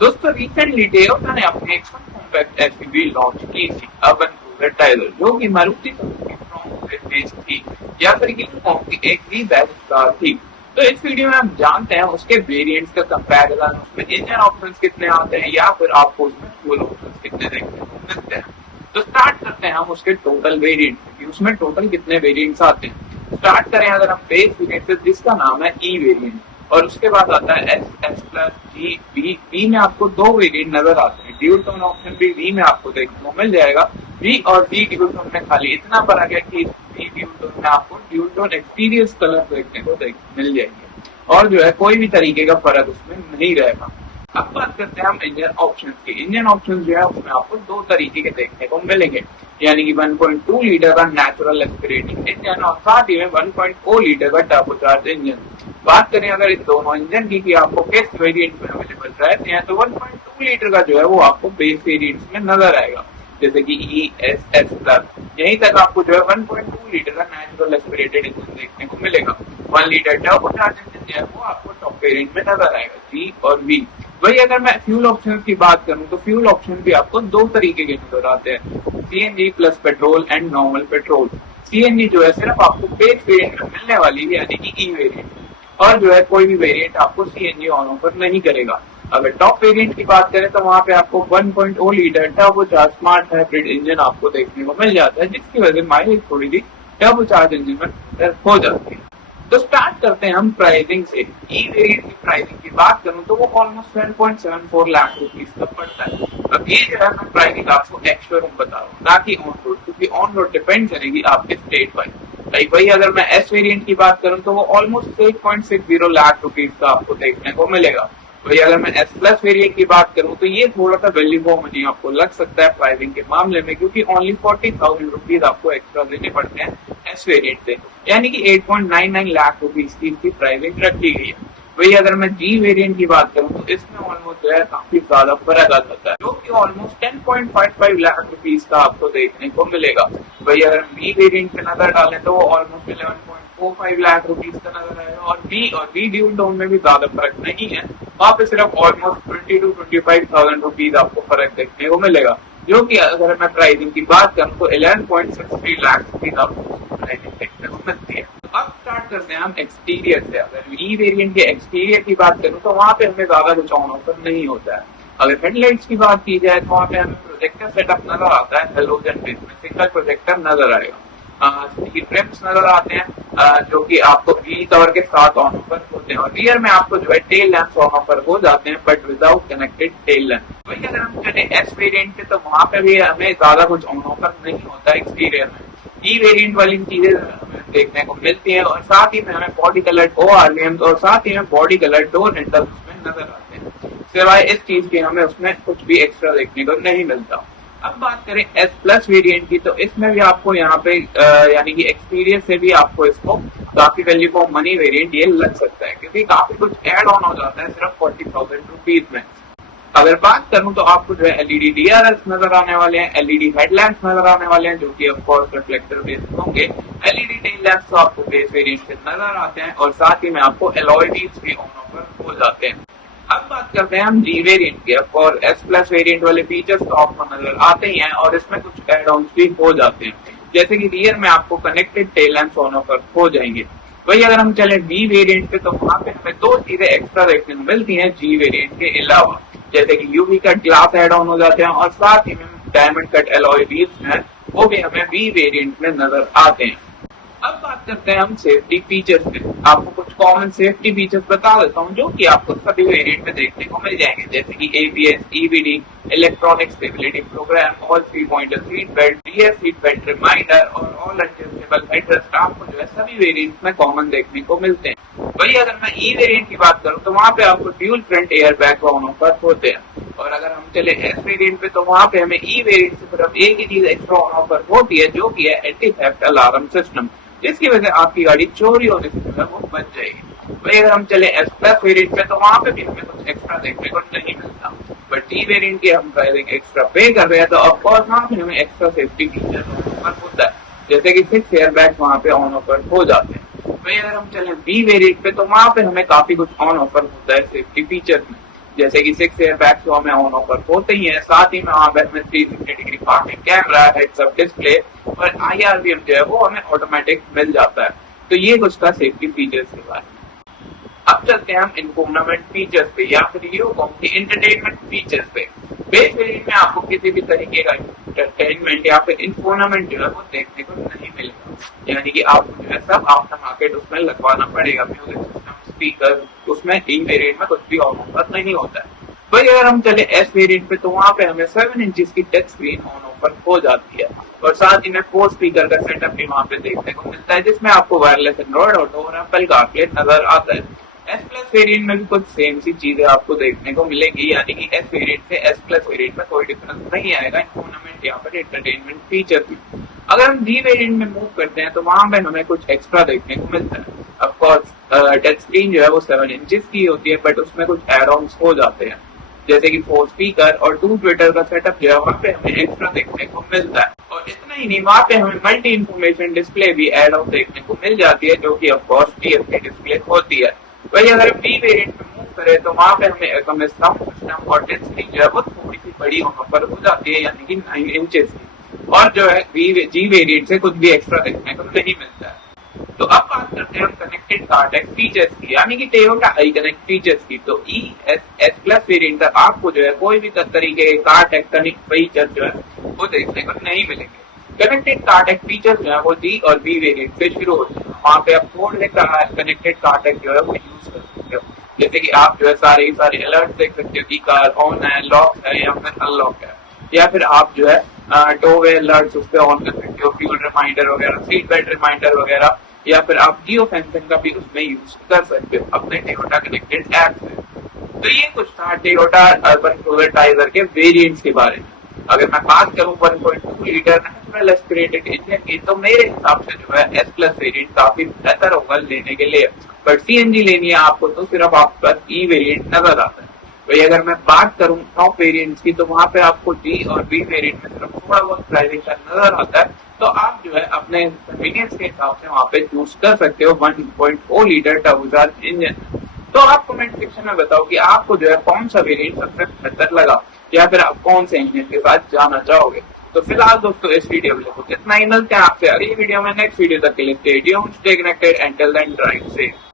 दोस्तों recently Toyota ने अपनी एक्शन कॉम्पैक्ट एसयूवी लॉन्च की थी अर्बन क्रूजर टाइगर, जो कि मारुति सुजुकी फ्रॉम बेस थी या फिर की एक रीबैच कार थी। तो इस वीडियो में हम जानते हैं उसके वेरिएंट्स का कंपैरिजन, उसमें इंजन ऑप्शंस कितने आते हैं या फिर आपको उसमें फ्यूल ऑप्शंस कितने देखने को मिलते हैं। तो स्टार्ट करते हैं हम उसके टोटल वेरिएंट से कि उसमें टोटल कितने वेरिएंट्स आते हैं। स्टार्ट करें अगर हम बेस वेरिएंट से, जिसका नाम है ई वेरिएंट, और उसके बाद आता है एस, एस प्लस, जी, बी में आपको दो वेरिएंट नजर आते हैं। ड्यूल टोन ऑप्शन भी वी में आपको देखने को मिल जाएगा। वी और बी ड्यूल टोन में खाली इतना फर्क है कि वी ड्यूल टोन में आपको ड्यूल टोन एक्सपीरियंस कलर देखने को मिल जाएंगे, और जो है कोई भी तरीके का फर्क उसमें नहीं रहेगा। अब बात करते हैं हम इंजन ऑप्शन की। इंजन ऑप्शन जो है उसमें आपको दो तरीके के देखने को मिलेंगे, यानी कि 1.2 लीटर का नेचुरल एस्पिरेटिंग इंजन और साथ ही में 1.0 लीटर का टर्बोचार्ज इंजन। बात करें अगर इस दोनों इंजन की कि आपको किस वेरिएंट में अवेलेबल रहते हैं, तो 1.2 लीटर का जो है वो आपको बेस वेरिएंट्स में नजर आएगा, जैसे कि ई, एस, एस प्लस। यहीं तक आपको जो है 1.2 लीटर का नेचुरल एस्पिरेटेड इंजन देखने को मिलेगा। 1 लीटर टर्बोचार्ज इंजन जो है वो आपको टॉप वेरिएंट में नजर आएगा, जी और वी। वही अगर मैं फ्यूल ऑप्शन की बात करूं तो फ्यूल ऑप्शन भी आपको दो तरीके के नजर आते हैं, CNG plus petrol and normal petrol. CNG जो है सिर्फ आपको बेस वेरिएंट में मिलने वाली है, यानी कि ई वेरिएंट, और जो है कोई भी वेरिएंट आपको सीएनजी ऑन ऑफर नहीं करेगा। अगर टॉप वेरिएंट की बात करें तो वहां पे आपको 1.0 litre turbocharge smart hybrid engine आपको देखने को मिल जाता है, जिसकी वजह से माइलेज थोड़ी सी टर्बोचार्ज इंजन में हो जाती है। तो स्टार्ट करते हैं हम प्राइसिंग से। ई वेरिएंट की प्राइसिंग की बात करूं तो वो ऑलमोस्ट 7.74 लाख रुपीज का पड़ता है। अब ये जो है मैं प्राइसिंग आपको एक्स्ट्रा रूम बता रहा हूँ, ना कि ऑन रोड, क्योंकि ऑन रोड डिपेंड करेगी आपके स्टेट वाइज। वही अगर मैं एस वेरिएंट की बात करूं तो वो ऑलमोस्ट 8.60 लाख रुपीज का आपको देखने को मिलेगा। वही अगर मैं एस प्लस वेरिएंट की बात करूं तो ये थोड़ा सा वैल्यू फॉर मनी आपको लग सकता है प्राइसिंग के मामले में, क्योंकि ओनली 40,000 रुपीज आपको एक्स्ट्रा देने पड़ते हैं एस वेरिएंट से, यानी कि 8.99 लाख रुपीज की प्राइसिंग रखी गई है। वही अगर मैं जी वेरिएंट की बात करूं तो इसमें ऑलमोस्ट जो है काफी ज्यादा फर्क आ जाता है, जो कि ऑलमोस्ट 10.55 लाख रुपीज का आपको देखने को मिलेगा। वही अगर बी वेरिएंट पे नजर डालें तो वो ऑलमोस्ट 11.45 लाख रुपीज का नजर आएगा, और बी ड्यूल टोन में भी ज्यादा फर्क नहीं है, वहां पे सिर्फ ऑलमोस्ट 20 to 25,000 रुपीज आपको फर्क देखने को मिलेगा, जो कि अगर मैं प्राइसिंग की बात करूं तो 11.63 लाख रुपीज आपको प्राइसिंग देखने को मिलती है। अब स्टार्ट करते हैं हम एक्सटीरियर से। अगर ई वेरिएंट के एक्सटीरियर की बात करूं तो वहां पे हमें ज्यादा कुछ ऑन ऑफर नहीं होता है। अगर हेडलाइट्स की बात की जाए तो वहां पे हमें प्रोजेक्टर सेटअप नजर आता है, हेलोजन बेस में सिंगल प्रोजेक्टर नजर आएगा। ट्रिम्स नजर आते हैं जो कि आपको व्हील कवर के साथ ऑन ऑफर होते हैं, और रियर में आपको जो है टेल लैंप्स ऑन ऑफर हो जाते हैं, but without connected tail lamp. वही अगर हम चले एस वेरिएंट पे तो वहां पे भी हमें ज्यादा कुछ ऑन ऑफर नहीं होता है एक्सटीरियर में। ई वेरिएंट वाली चीजें हमें देखने को मिलती है, और साथ ही में हमें बॉडी कलर ORVMs और साथ ही में बॉडी कलर डोर हैंडल उसमें नजर आते हैं। सिवाय इस चीज के हमें उसमें कुछ भी एक्स्ट्रा देखने को नहीं मिलता। अब बात करें एस प्लस वेरिएंट की, तो इसमें भी आपको यहाँ पे यानी कि एक्सपीरियंस से भी आपको इसको काफी वैल्यू फॉर मनी वेरिएंट ये लग सकता है, क्योंकि काफी कुछ एड ऑन हो जाता है सिर्फ 40,000 रुपीज में। अगर बात करूं तो आपको जो है एलईडी DRLs नजर आने वाले हैं, एलईडी हेडलैम्प्स नजर आने वाले हैं, जो कि ऑफ कोर्स रिफ्लेक्टर बेस्ड होंगे। एलईडी टेल लैम्प्स तो आपको बेस वेरिएंट से नजर आते हैं, और साथ ही में आपको एलॉय व्हील्स भी ऑन ऑफर हो जाते हैं। अब बात करते हैं हम जी वेरिएंट की। और एस प्लस वेरिएंट वाले फीचर्स तो आपको नजर आते ही हैं, और इसमें कुछ एड ऑन भी हो जाते हैं, जैसे कि रियर में आपको connected tail lamps on offer हो जाएंगे। वही अगर हम चले बी वेरिएंट पे तो वहां पे हमें दो चीजें एक्स्ट्रा देखने को मिलती हैं जी वेरिएंट के अलावा, जैसे कि UV cut glass add on हो जाते हैं, और साथ ही में डायमंड कट एलॉय व्हील्स हैं, वो भी हमें बी वेरिएंट में नजर आते हैं। अब बात करते हैं हम सेफ्टी फीचर्स पे। आपको कुछ कॉमन सेफ्टी फीचर्स बता देता हूँ, जो कि आपको सभी वेरिएंट में देखने को मिल जाएंगे, जैसे कि ABS, EBD, electronic stability program, all 3 pointer seat belt, rear seat belt reminder और ऑल एडजस्टेबल हेडरेस्ट आपको जो है सभी वेरिएंट्स में कॉमन देखने को मिलते हैं। वही अगर मैं ई वेरिएंट की बात करूँ तो वहाँ पे आपको dual front air bag on offer होते हैं, और अगर हम चले एस वेरिएंट पे तो वहाँ पे हमें ई वेरिएंट से सिर्फ एक ही चीज एक्स्ट्रा ऑन ऑफर होती है, जो कि है एंटी थेफ्ट अलार्म सिस्टम, जिसकी वजह से आपकी गाड़ी चोरी होने से जो है वो बच जाएगी। वही अगर हम चले एस प्लस वेरिएंट पे तो वहाँ पे भी हमें कुछ एक्स्ट्रा देखने को नहीं मिलता, बट ई वेरिएंट की हम प्राइसिंग एक्स्ट्रा पे कर रहे हैं तो ऑफकोर्स वहाँ पे हमें एक्स्ट्रा सेफ्टी फीचर ऑफर होता है, जैसे कि 6 एयर बैग वहाँ पे ऑन ऑफर हो जाते हैं। वही अगर हम चले बी वेरिएंट पे तो वहाँ पे हमें काफी कुछ ऑन ऑफर होता है सेफ्टी फीचर में, जैसे कि 6 एयर बैग्स तो हमें ऑन ऑफर होते ही है, साथ ही में वहाँ पे हमें 360 degree parking camera, heads up display और IRVM जो है वो हमें ऑटोमेटिक मिल जाता है। तो ये कुछ था सेफ्टी फीचर्स के बारे में। अब चलते हैं हम इन्फोर्समेंट फीचर्स पे या फिर ये कहूँ एंटरटेनमेंट फीचर्स पे। बेस वेरिएंट में आपको किसी भी तरीके का एंटरटेनमेंट या फिर इन्फोर्समेंट जो है वो देखने को नहीं मिलेगा, यानी कि आपको जो है सब आफ्टर मार्केट उसमें लगवाना पड़ेगा। म्यूजिक सिस्टम, स्पीकर, उसमें ई वेरिएंट में कुछ भी ऑफर नहीं होता है। वही अगर हम चले एस वेरिएंट पे तो वहाँ पे हमें 7 इंचेस की टच स्क्रीन ऑन ऑफर हो जाती है और साथ ही में 4 स्पीकर का सेटअप भी वहाँ पे देखने को मिलता है, जिसमें आपको वायरलेस एंड्रॉइड ऑटो और एप्पल कारप्ले नजर आता है। एस प्लस वेरिएंट में भी कुछ सेम सी चीजें आपको देखने को मिलेगी, यानी कि एस वेरिएंट से एस प्लस वेरिएंट में कोई डिफरेंस नहीं आएगा इन्फोर्समेंट या फिर एंटरटेनमेंट फीचर में। अगर हम जी वेरिएंट में मूव करते हैं तो वहां पे हमें कुछ एक्स्ट्रा देखने को मिलता है। ऑफ कोर्स टच स्क्रीन जो है वो 7 इंचेस की होती है, बट उसमें कुछ एड ऑन्स हो जाते हैं, जैसे कि 4 स्पीकर और 2 ट्विटर का सेटअप जो है वहाँ पे हमें एक्स्ट्रा देखने को मिलता है। और इतना ही नहीं, वहाँ पे हमें मल्टी इंफॉर्मेशन डिस्प्ले भी एड ऑन देखने को मिल जाती है, जो कि ऑफ कोर्स TFT डिस्प्ले होती है। वही अगर हम बी वेरिएंट में मूव करें तो वहाँ पे हमें साउंड सिस्टम और टच स्क्रीन जो है वो थोड़ी सी बड़ी ऑफर हो जाती है, यानी कि 9 इंचेस की, और जो है जी वेरिएंट से कुछ भी एक्स्ट्रा देखने को नहीं मिलता है। तो अब बात करते हैं हम कनेक्टेड कार टेक फीचर्स की, यानी कि टोयोटा आई कनेक्ट फीचर्स की। तो एस प्लस वेरिएंट तक आपको जो है कोई भी तरीके के कार टेक कनेक्ट फीचर जो है वो देखने को नहीं मिलेंगे। कनेक्टेड कार टेक फीचर जो है वो डी और बी वेरिएंट से शुरू होते हैं। वहाँ पे आप कोड लिख रहा है कनेक्टेड कार टेक जो है वो यूज कर सकते हो, जैसे कि आप जो है सारे अलर्ट देख सकते हो कि कार ऑन है, लॉक है या फिर अनलॉक है, या फिर आप जो है टोवे अलर्ट उस पर ऑन कर सकते हो, फ्यूल रिमाइंडर वगैरह, सीट बेल्ट रिमाइंडर वगैरह, या फिर आप जियो फेंसिंग का भी उसमें यूज कर सकते हो अपने टोयोटा कनेक्टेड ऐप से। तो ये कुछ था टोयोटा अर्बन क्रूजर टाइगर के वेरिएंट्स के बारे में। अगर मैं बात करूं 1.2 लीटर नेचुरल एस्पिरेटेड इंजन की, तो मेरे हिसाब से जो है एस प्लस वेरिएंट काफी बेहतर होगा लेने के लिए, बट CNG लेनी है आपको तो सिर्फ आपके पास ई वेरिएंट नजर आता है। वही अगर मैं बात करूं टॉप वेरिएंट्स की, तो वहां पे आपको डी और बी वेरिएंट में सिर्फ थोड़ा बहुत प्राइसिंग का नजर आता है, तो आप जो है अपने कन्वीनियंस के हिसाब से वहां पे चूज कर सकते हो 1.0 लीटर टर्बोचार्ज इंजन। तो आप कमेंट सेक्शन में बताओ कि आपको जो है कौन सा वेरिएंट सबसे बेहतर लगा, या फिर आप कौन से इंजन के साथ जाना चाहोगे। तो फिलहाल दोस्तों इस वीडियो में इतना ही, मिलते हैं आपसे अगली वीडियो में नेक्स्ट वीडियो तक के लिए stay tuned, stay connected and till then drive safe.